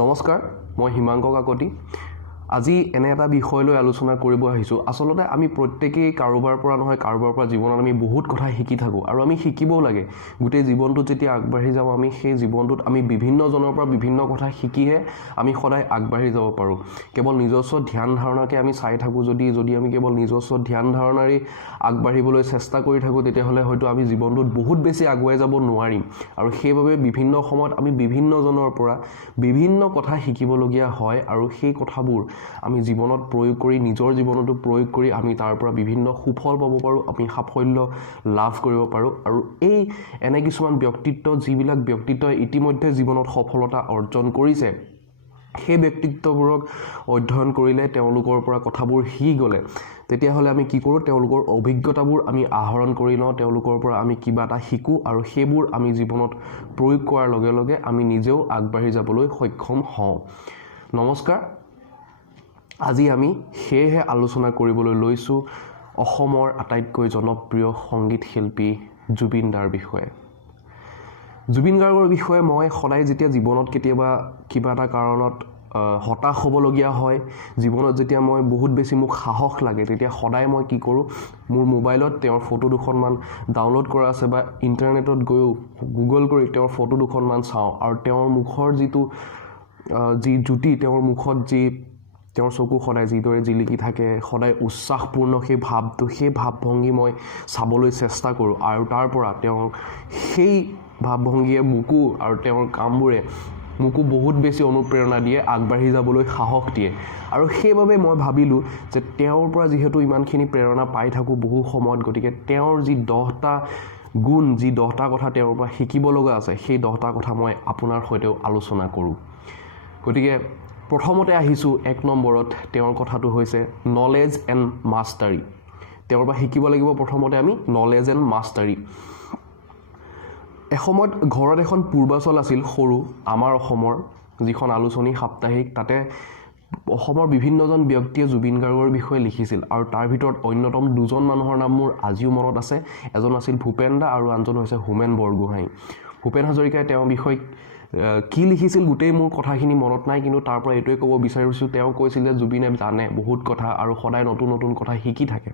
নমস্কাৰ, মই হিমাংক কাকতি। আজি এনে এটা বিষয় লৈ আলোচনা কৰিব আহিছোঁ। আচলতে আমি প্ৰত্যেকেই কাৰোবাৰ পৰা নহয় কাৰোবাৰ পৰা জীৱনত আমি বহুত কথা শিকি থাকোঁ আৰু আমি শিকিবও লাগে। গোটেই জীৱনটোত যেতিয়া আগবাঢ়ি যাওঁ আমি সেই জীৱনটোত আমি বিভিন্নজনৰ পৰা বিভিন্ন কথা শিকিহে আমি সদায় আগবাঢ়ি যাব পাৰোঁ। কেৱল নিজস্ব ধ্যান ধাৰণাকে আমি চাই থাকোঁ যদি আমি কেৱল নিজস্ব ধ্যান ধাৰণাৰেই আগবাঢ়িবলৈ চেষ্টা কৰি থাকোঁ তেতিয়াহ'লে হয়তো আমি জীৱনটোত বহুত বেছি আগুৱাই যাব নোৱাৰিম। আৰু সেইবাবে বিভিন্ন সময়ত আমি বিভিন্নজনৰ পৰা বিভিন্ন কথা শিকিবলগীয়া হয় আৰু সেই কথাবোৰ আমি জীৱনত প্ৰয়োগ কৰি নিজৰ জীৱনতো প্ৰয়োগ কৰি আমি তাৰ পৰা বিভিন্ন সুফল পাব পাৰোঁ, আমি সাফল্য লাভ কৰিব পাৰোঁ। আৰু এনে কিছুমান ব্যক্তিত্ব যিবিলাক ব্যক্তিত্বই ইতিমধ্যে জীৱনত সফলতা অৰ্জন কৰিছে, সেই ব্যক্তিত্ববোৰক অধ্যয়ন কৰিলে তেওঁলোকৰ পৰা কথাবোৰ শিকি গ'লে তেতিয়াহ'লে আমি কি কৰোঁ, তেওঁলোকৰ অভিজ্ঞতাবোৰ আমি আহৰণ কৰি লওঁ, তেওঁলোকৰ পৰা আমি কিবা এটা শিকোঁ আৰু সেইবোৰ আমি জীৱনত প্ৰয়োগ কৰাৰ লগে লগে আমি নিজেও আগবাঢ়ি যাবলৈ সক্ষম হওঁ। নমস্কাৰ, আজি আমি সেয়েহে আলোচনা কৰিবলৈ লৈছোঁ অসমৰ আটাইতকৈ জনপ্ৰিয় সংগীত শিল্পী জুবিন দাৰ বিষয়ে। জুবিন গাৰ্গৰ বিষয়ে মই সদায় যেতিয়া জীৱনত কেতিয়াবা কিবা এটা কাৰণত হতাশ হ'বলগীয়া হয়, জীৱনত যেতিয়া মই বহুত বেছি মোক সাহস লাগে, তেতিয়া সদায় মই কি কৰোঁ, মোৰ মোবাইলত তেওঁৰ ফটো দুখনমান ডাউনলোড কৰা আছে বা ইণ্টাৰনেটত গৈও গুগল কৰি তেওঁৰ ফটো দুখনমান চাওঁ আৰু তেওঁৰ মুখৰ যি জ্যোতি, তেওঁৰ মুখত তেওঁৰ চকু সদায় যিদৰে জিলিকি থাকে, সদায় উচ্ছাসপূৰ্ণ সেই ভাৱটো, সেই ভাৱভংগী মই চাবলৈ চেষ্টা কৰোঁ আৰু তাৰ পৰা তেওঁৰ সেই ভাৱভংগীয়ে মোকো আৰু তেওঁৰ কামবোৰে মোকো বহুত বেছি অনুপ্ৰেৰণা দিয়ে, আগবাঢ়ি যাবলৈ সাহস দিয়ে। আৰু সেইবাবে মই ভাবিলোঁ যে তেওঁৰ পৰা যিহেতু ইমানখিনি প্ৰেৰণা পাই থাকোঁ বহু সময়ত, গতিকে তেওঁৰ যি 10টা গুণ, যি 10টা কথা তেওঁৰ পৰা শিকিব লগা আছে, সেই 10টা কথা মই আপোনাৰ সৈতেও আলোচনা কৰোঁ। গতিকে প্ৰথমতে আহিছোঁ 1 নম্বৰত, তেওঁৰ কথাটো হৈছে নলেজ এণ্ড মাষ্টাৰী। তেওঁৰ পৰা শিকিব লাগিব প্ৰথমতে আমি নলেজ এণ্ড মাষ্টাৰী। এসময়ত ঘৰত এখন পূৰ্বাচল আছিল সৰু, আমাৰ অসমৰ যিখন আলোচনী সাপ্তাহিক, তাতে অসমৰ বিভিন্নজন ব্যক্তিয়ে জুবিন গাৰ্গৰ বিষয়ে লিখিছিল আৰু তাৰ ভিতৰত অন্যতম দুজন মানুহৰ নাম মোৰ আজিও মনত আছে। এজন আছিল ভূপেন দা আৰু আনজন হৈছে হোমেন বৰগোহাঁই। ভূপেন হাজৰিকাই তেওঁৰ বিষয়ে কি লিখিছিল গোটেই মোৰ কথাখিনি মনত নাই, কিন্তু তাৰ পৰা এইটোৱে ক'ব বিচাৰিছোঁ, তেওঁ কৈছিল যে জুবিনে জানে বহুত কথা আৰু সদায় নতুন নতুন কথা শিকি থাকে।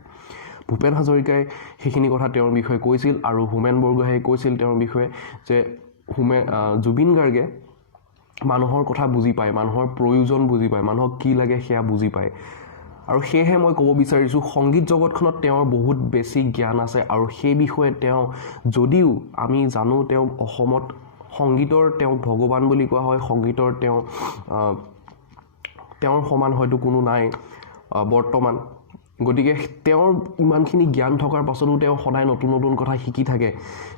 ভূপেন হাজৰিকাই সেইখিনি কথা তেওঁৰ বিষয়ে কৈছিল আৰু হোমেন বৰগোহাঁয়ে কৈছিল তেওঁৰ বিষয়ে যে জুবিন গাৰ্গে মানুহৰ কথা বুজি পায়, মানুহৰ প্ৰয়োজন বুজি পায়, মানুহক কি লাগে সেয়া বুজি পায়। আৰু সেয়েহে মই ক'ব বিচাৰিছোঁ সংগীত জগতখনত তেওঁৰ বহুত বেছি জ্ঞান আছে আৰু সেই বিষয়ে তেওঁ, যদিও আমি জানো তেওঁ অসমত সংগীতৰ তেওঁক ভগৱান বুলি কোৱা হয়, সংগীতৰ তেওঁৰ সমান হয়তো কোনো নাই বৰ্তমান। গতিকে তেওঁৰ ইমানখিনি জ্ঞান থকাৰ পাছতো তেওঁ সদায় নতুন নতুন কথা শিকি থাকে।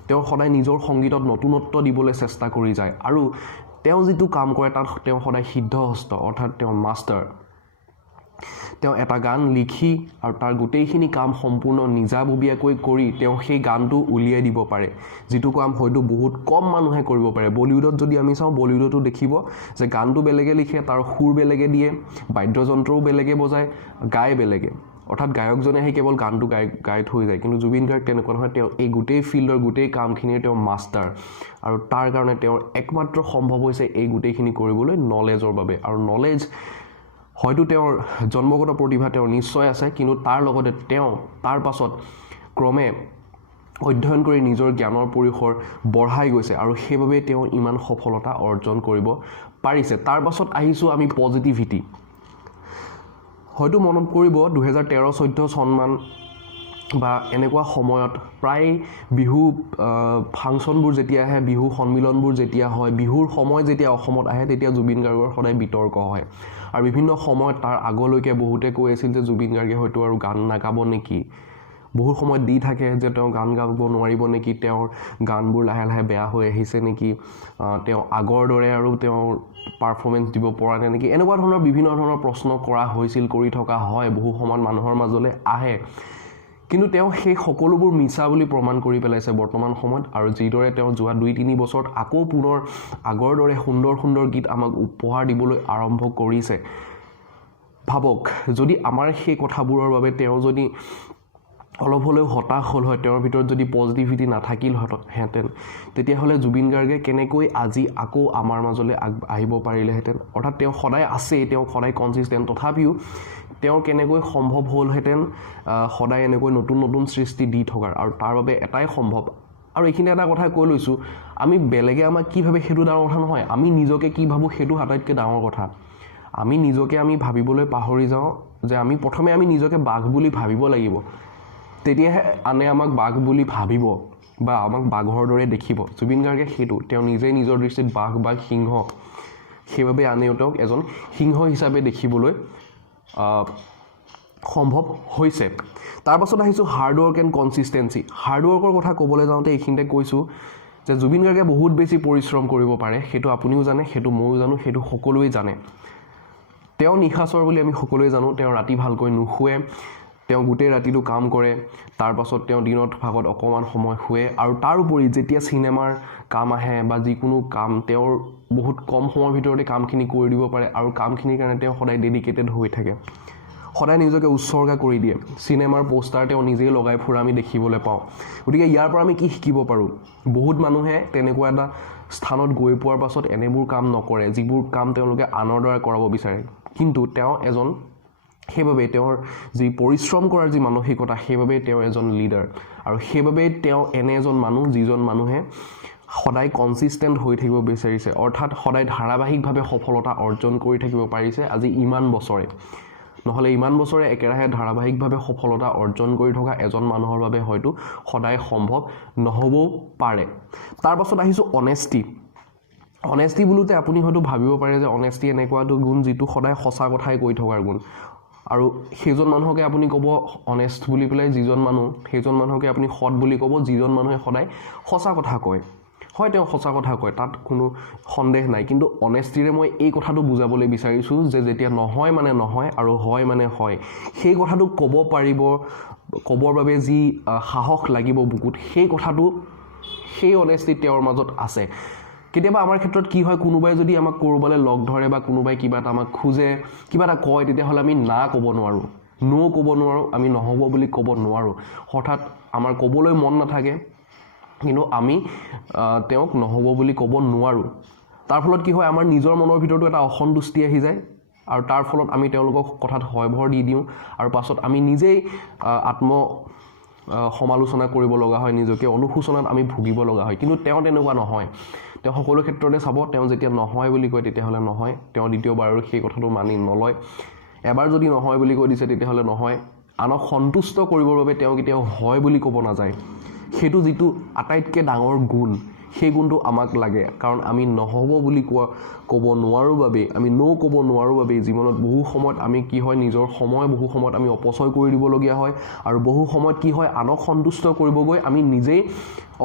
তেওঁ সদায় নিজৰ সংগীতত নতুনত্ব দিবলৈ চেষ্টা কৰি যায় আৰু তেওঁ যিটো কাম কৰে তাত তেওঁ সদায় সিদ্ধহস্ত, অৰ্থাৎ তেওঁ মাষ্টাৰ। তেওঁ এটা গান লিখি আৰু তাৰ গোটেইখিনি কাম সম্পূৰ্ণ নিজাববীয়াকৈ কৰি তেওঁ সেই গানটো উলিয়াই দিব পাৰে, যিটো কাম হয়তো বহুত কম মানুহে কৰিব পাৰে। বলিউডত যদি আমি চাওঁ, বলিউডতো দেখিব যে গানটো বেলেগে লিখে, তাৰ সুৰ বেলেগে দিয়ে, বাদ্যযন্ত্ৰও বেলেগে বজায়, গায় বেলেগে, অৰ্থাৎ গায়কজনে আহি কেৱল গানটো গাই থৈ যায়। কিন্তু জুবিন গাৰ্গ তেনেকুৱা নহয়, তেওঁ এই গোটেই ফিল্ডৰ গোটেই কামখিনিৰ তেওঁ মাষ্টাৰ আৰু তাৰ কাৰণে তেওঁৰ একমাত্ৰ সম্ভৱ হৈছে এই গোটেইখিনি কৰিবলৈ নলেজৰ বাবে। আৰু নলেজ হয়তো তেওঁৰ জন্মগত প্ৰতিভা তেওঁৰ নিশ্চয় আছে, কিন্তু তাৰ লগতে তেওঁ তাৰ পাছত ক্ৰমে অধ্যয়ন কৰি নিজৰ জ্ঞানৰ পৰিসৰ বঢ়াই গৈছে আৰু সেইবাবে তেওঁ ইমান সফলতা অৰ্জন কৰিব পাৰিছে। তাৰ পাছত আহিছোঁ আমি পজিটিভিটি। হয়তো মনত কৰিব 2013-14 চনমান বা এনেকুৱা সময়ত প্ৰায় বিহু ফাংচনবোৰ যেতিয়া আহে, বিহু সন্মিলনবোৰ যেতিয়া হয়, বিহুৰ সময় যেতিয়া অসমত আহে, তেতিয়া জুবিন গাৰ্গৰ সদায় বিতৰ্ক হয়। আৰু বিভিন্ন সময়ত তাৰ আগলৈকে বহুতে কৈ আছিল যে জুবিন গাৰ্গে হয়তো আৰু গান নাগাব নেকি, বহুত সময়ত দি থাকে যে তেওঁ গান গাব নোৱাৰিব নেকি, তেওঁৰ গানবোৰ লাহে লাহে বেয়া হৈ আহিছে নেকি, তেওঁ আগৰ দৰে আৰু তেওঁৰ পাৰফৰ্মেঞ্চ দিব পৰা নাই নেকি, এনেকুৱা ধৰণৰ বিভিন্ন ধৰণৰ প্ৰশ্ন কৰা হৈছিল, কৰি থকা হয়, বহু সময়ত মানুহৰ মাজলৈ আহে। কিন্তু তেওঁ সেই সকলোবোৰ মিছা বুলি প্ৰমাণ কৰি পেলাইছে বৰ্তমান সময়ত। আৰু যিদৰে তেওঁ যোৱা 2-3 বছৰত আকৌ পুনৰ আগৰ দৰে সুন্দৰ সুন্দৰ গীত আমাক উপহাৰ দিবলৈ আৰম্ভ কৰিছে। ভাবক, যদি আমাৰ সেই কথাবোৰৰ বাবে তেওঁ যদি অলপ হ'লেও হতাশ হ'ল হয়, তেওঁৰ ভিতৰত যদি পজিটিভিটি নাথাকিলহেঁতেন, তেতিয়াহ'লে জুবিন গাৰ্গে কেনেকৈ আজি আকৌ আমাৰ মাজলৈ আহিব পাৰিলেহেঁতেন। অৰ্থাৎ তেওঁ সদায় আছেই, তেওঁ সদায় কনচিষ্টেণ্ট, তথাপিও তেওঁ কেনেকৈ সম্ভৱ হ'লহেঁতেন সদায় এনেকৈ নতুন নতুন সৃষ্টি দি থকাৰ। আৰু তাৰ বাবে এটাই সম্ভৱ, আৰু এইখিনি এটা কথাই কৈ লৈছোঁ, আমি বেলেগে আমাক কি ভাবে সেইটো ডাঙৰ কথা নহয়, আমি নিজকে কি ভাবোঁ সেইটো আটাইতকৈ ডাঙৰ কথা। আমি নিজকে ভাবিবলৈ পাহৰি যাওঁ যে প্ৰথমে আমি নিজকে বাঘ বুলি ভাবিব লাগিব, তেতিয়াহে আনে আমাক বাঘ বুলি ভাবিব বা আমাক বাঘৰ দৰে দেখিব। জুবিন গাৰ্গে সেইটো, তেওঁ নিজেই নিজৰ দৃষ্টিত বাঘ বা সিংহ, সেইবাবে আনেও তেওঁক এজন সিংহ হিচাপে দেখিবলৈ সম্ভৱ হৈছে। তাৰ পাছত আহিছোঁ হাৰ্ডৱৰ্ক এণ্ড কনচিষ্টেঞ্চি। হাৰ্ডৱৰ্কৰ কথা ক'বলৈ যাওঁতে এইখিনিতে কৈছোঁ যে জুবিন গাৰ্গে বহুত বেছি পৰিশ্ৰম কৰিব পাৰে, সেইটো আপুনিও জানে, সেইটো ময়ো জানো, সেইটো সকলোৱে জানে। তেওঁ নিশাচৰ বুলি আমি সকলোৱে জানো, তেওঁ ৰাতি ভালকৈ নুশুৱে, তেওঁ গোটেই ৰাতিটো কাম কৰে, তাৰ পাছত তেওঁ দিনত ভাগত অকণমান সময় শুৱে, আৰু তাৰ উপৰি যেতিয়া চিনেমাৰ কাম আহে বা যিকোনো কাম, তেওঁৰ বহুত কম সময়ৰ ভিতৰতে কামখিনি কৰি দিব পাৰে, আৰু কামখিনিৰ কাৰণে তেওঁ সদায় ডেডিকেটেড হৈ থাকে, সদায় নিজকে উৎসৰ্গা কৰি দিয়ে। চিনেমাৰ পোষ্টাৰ তেওঁ নিজেই লগাই ফুৰা আমি দেখিবলৈ পাওঁ। গতিকে ইয়াৰ পৰা আমি কি শিকিব পাৰোঁ? বহুত মানুহে তেনেকুৱা এটা স্থানত গৈ পোৱাৰ পাছত এনেবোৰ কাম নকৰে, যিবোৰ কাম তেওঁলোকে আনৰ দ্বাৰা কৰাব বিচাৰে, কিন্তু তেওঁ এজন, সেইবাবে তেওঁৰ যি পৰিশ্ৰম কৰাৰ যি মানসিকতা, সেইবাবে তেওঁ এজন লিডাৰ, আৰু সেইবাবে তেওঁ এনে এজন মানুহ যিজন মানুহে সদায় কনচিষ্টেণ্ট হৈ থাকিব বিচাৰিছে, অৰ্থাৎ সদায় ধাৰাবাহিকভাৱে সফলতা অৰ্জন কৰি থাকিব পাৰিছে আজি ইমান বছৰে। নহ'লে ইমান বছৰে একেৰাহে ধাৰাবাহিকভাৱে সফলতা অৰ্জন কৰি থকা এজন মানুহৰ বাবে হয়তো সদায় সম্ভৱ নহ'বও পাৰে। তাৰ পাছত আহিছোঁ অনেষ্টি। অনেষ্টি বোলোতে আপুনি হয়তো ভাবিব পাৰে যে অনেষ্টি এনেকুৱাটো গুণ যিটো সদায় সঁচা কথাই কৈ থকাৰ গুণ, আৰু সেইজন মানুহকে আপুনি ক'ব অনেষ্ট বুলি পেলাই, যিজন মানুহ, সেইজন মানুহকে আপুনি সৎ বুলি ক'ব যিজন মানুহে সদায় সঁচা কথা কয়। হয়, তেওঁ সঁচা কথা কয়, তাত কোনো সন্দেহ নাই, কিন্তু অনেষ্টিৰে মই এই কথাটো বুজাবলৈ বিচাৰিছোঁ যে যেতিয়া নহয় মানে নহয় আৰু হয় মানে হয়, সেই কথাটো ক'বৰ বাবে যি সাহস লাগিব বুকুত, সেই কথাটো, সেই অনেষ্টি তেওঁৰ মাজত আছে। কেতিয়াবা আমাৰ ক্ষেত্ৰত কি হয়, কোনোবাই যদি আমাক ক'ৰবালৈ লগ ধৰে বা কোনোবাই কিবা এটা আমাক খোজে, কিবা এটা কয়, তেতিয়াহ'লে আমি না ক'ব নোৱাৰোঁ, ন' ক'ব নোৱাৰোঁ, আমি নহ'ব বুলি ক'ব নোৱাৰোঁ। অৰ্থাৎ আমাৰ ক'বলৈ মন নাথাকে, কিন্তু আমি তেওঁক নহ'ব বুলি ক'ব নোৱাৰোঁ। তাৰ ফলত কি হয়, আমাৰ নিজৰ মনৰ ভিতৰতো এটা অসন্তুষ্টি আহি যায়, আৰু তাৰ ফলত আমি তেওঁলোকক কথাত হয়ভৰ দি দিওঁ, আৰু পাছত আমি নিজেই সমালোচনা কৰিব লগা হয়, নিজকে অনুশোচনাত আমি ভুগিব লগা হয়। কিন্তু তেওঁ তেনেকুৱা নহয়, তেওঁ সকলো ক্ষেত্ৰতে চাব, তেওঁ যেতিয়া নহয় বুলি কয় তেতিয়াহ'লে নহয়, তেওঁ দ্বিতীয়বাৰ আৰু সেই কথাটো মানি নলয়। এবাৰ যদি নহয় বুলি কৈ দিছে তেতিয়াহ'লে নহয়। আনক সন্তুষ্ট কৰিবৰ বাবে তেওঁ কেতিয়াও হয় বুলি ক'ব নাযায়। সেইটো যিটো আটাইতকৈ ডাঙৰ গুণ, সেই গুণটো আমাক লাগে, কাৰণ আমি নহ'ব বুলি ক'ব নোৱাৰোঁ বাবেই, আমি ন' ক'ব নোৱাৰোঁ বাবেই জীৱনত বহু সময়ত আমি কি হয়, নিজৰ সময় বহু সময়ত আমি অপচয় কৰি দিবলগীয়া হয়, আৰু বহু সময়ত কি হয়, আনক সন্তুষ্ট কৰিব গৈ আমি নিজেই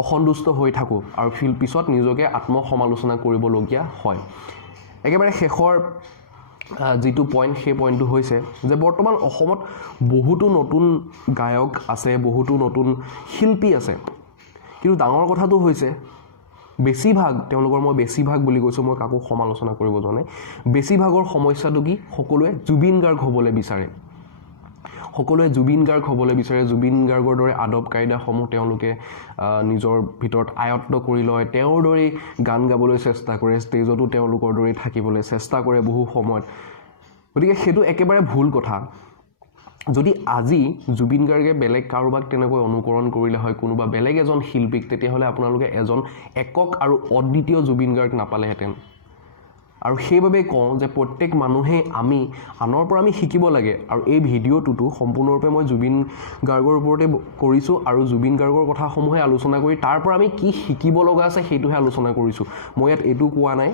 অসন্তুষ্ট হৈ থাকোঁ, আৰু পিছত নিজকে আত্মসমালোচনা কৰিবলগীয়া হয়। একেবাৰে শেষৰ যিটো পইণ্ট, সেই পইণ্টটো হৈছে যে বৰ্তমান অসমত বহুতো নতুন গায়ক আছে, বহুতো নতুন শিল্পী আছে, কিন্তু ডাঙৰ কথাটো হৈছে বেছিভাগ, তেওঁলোকৰ মই বেছিভাগ বুলি কৈছোঁ, মই কাকো সমালোচনা কৰিব যোৱা নাই, বেছিভাগৰ সমস্যাটো কি, সকলোৱে জুবিন গাৰ্গ হ'বলৈ বিচাৰে, সকলোৱে জুবিন গাৰ্গ হ'বলৈ বিচাৰে। জুবিন গাৰ্গৰ দৰে আদব কাইদাসমূহ তেওঁলোকে নিজৰ ভিতৰত আয়ত্ব কৰি লয়, তেওঁৰ দৰেই গান গাবলৈ চেষ্টা কৰে, ষ্টেজতো তেওঁলোকৰ দৰেই থাকিবলৈ চেষ্টা কৰে বহু সময়ত। গতিকে সেইটো একেবাৰে ভুল কথা। যদি আজি জুবিন গাৰ্গে বেলেগ কাৰোবাক তেনেকৈ অনুকৰণ কৰিলে হয়, কোনোবা বেলেগ এজন শিল্পীক, তেতিয়াহ'লে আপোনালোকে এজন একক আৰু অদ্বিতীয় জুবিন গাৰ্গ নাপালেহেঁতেন। আৰু সেইবাবে কওঁ যে প্ৰত্যেক মানুহেই আমি আনৰ পৰা আমি শিকিব লাগে, আৰু এই ভিডিঅ'টোতো সম্পূৰ্ণৰূপে মই জুবিন গাৰ্গৰ ওপৰতে কৰিছোঁ, আৰু জুবিন গাৰ্গৰ কথাসমূহে আলোচনা কৰি তাৰ পৰা আমি কি শিকিব লগা আছে সেইটোহে আলোচনা কৰিছোঁ। মই ইয়াত এইটো কোৱা নাই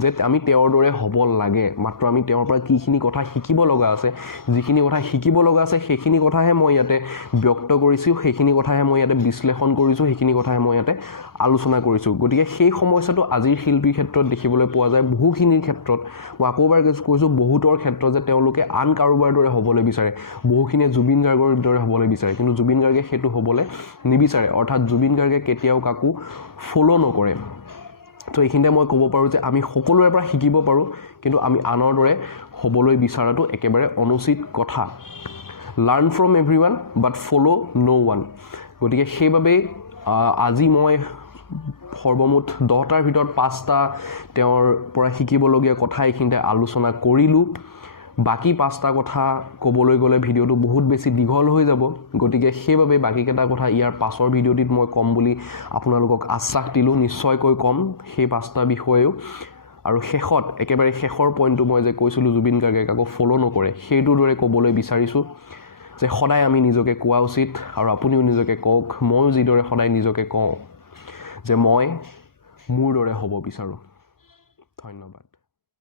যে আমি তেওঁৰ দৰে হ'ব লাগে, মাত্ৰ আমি তেওঁৰ পৰা কিখিনি কথা শিকিব লগা আছে, যিখিনি কথা শিকিব লগা আছে সেইখিনি কথাহে মই ইয়াতে ব্যক্ত কৰিছোঁ, সেইখিনি কথাহে মই ইয়াতে বিশ্লেষণ কৰিছোঁ, সেইখিনি কথাহে মই ইয়াতে আলোচনা কৰিছোঁ। গতিকে সেই সমস্যাটো আজিৰ শিল্পীৰ ক্ষেত্ৰত দেখিবলৈ পোৱা যায়, বহুখিনিৰ ক্ষেত্ৰত। মই আকৌ এবাৰ কৈছোঁ, বহুতৰ ক্ষেত্ৰত যে তেওঁলোকে আন কাৰোবাৰ দৰে হ'বলৈ বিচাৰে, বহুখিনিয়ে জুবিন গাৰ্গৰ দৰে হ'বলৈ বিচাৰে, কিন্তু জুবিন গাৰ্গে সেইটো হ'বলৈ নিবিচাৰে, অৰ্থাৎ জুবিন গাৰ্গে কেতিয়াও কাকো ফ'ল' নকৰে। তো এইখিনিতে মই ক'ব পাৰোঁ যে আমি সকলোৰে পৰা শিকিব পাৰোঁ, কিন্তু আমি আনৰ দৰে হ'বলৈ বিচৰাটো একেবাৰে অনুচিত কথা। Learn from everyone but follow' no' one. গতিকে সেইবাবেই আজি মই সৰ্বমুঠ 10টাৰ ভিতৰত 5টা তেওঁৰ পৰা শিকিবলগীয়া কথা এইখিনিতে আলোচনা কৰিলোঁ। বাকী 5টা কথা ক'বলৈ গ'লে ভিডিঅ'টো বহুত বেছি দীঘল হৈ যাব। গতিকে সেইবাবে বাকীকেইটা কথা ইয়াৰ পাছৰ ভিডিঅ'টিত মই ক'ম বুলি আপোনালোকক আশ্বাস দিলোঁ। নিশ্চয়কৈ ক'ম সেই 5টা বিষয়েও। আৰু শেষত একেবাৰে শেষৰ পইণ্টটো মই যে কৈছিলোঁ জুবিন গাৰ্গে কাকো ফ'ল' নকৰে, সেইটোৰ দৰে ক'বলৈ বিচাৰিছোঁ যে সদায় আমি নিজকে কোৱা উচিত আৰু আপুনিও নিজকে কওক, ময়ো যিদৰে সদায় নিজকে কওঁ যে মই মোৰ দৰে হ'ব বিচাৰোঁ। ধন্যবাদ।